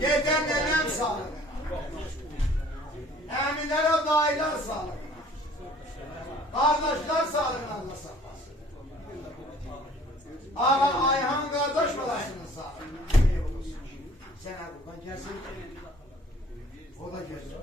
Gecen nenem sağlık. Eminlere dayılar sağlık. Kardeşler sağlığına Allah saklasın. Ağa Ayhan kardeş balasının sağlığına. Sen buradan gelsin. O da gelsin.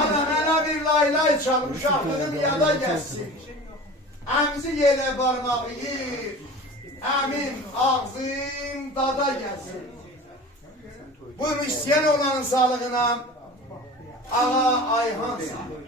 Ana mənə bir laylay çalım, uşaqlığın yada gəlsin. Əmzi yelə barmağı yiyir, əmin ağzım dada gəlsin. Buyurun, istəyən olanın sağlığına Ağa Ayhan sağlıq.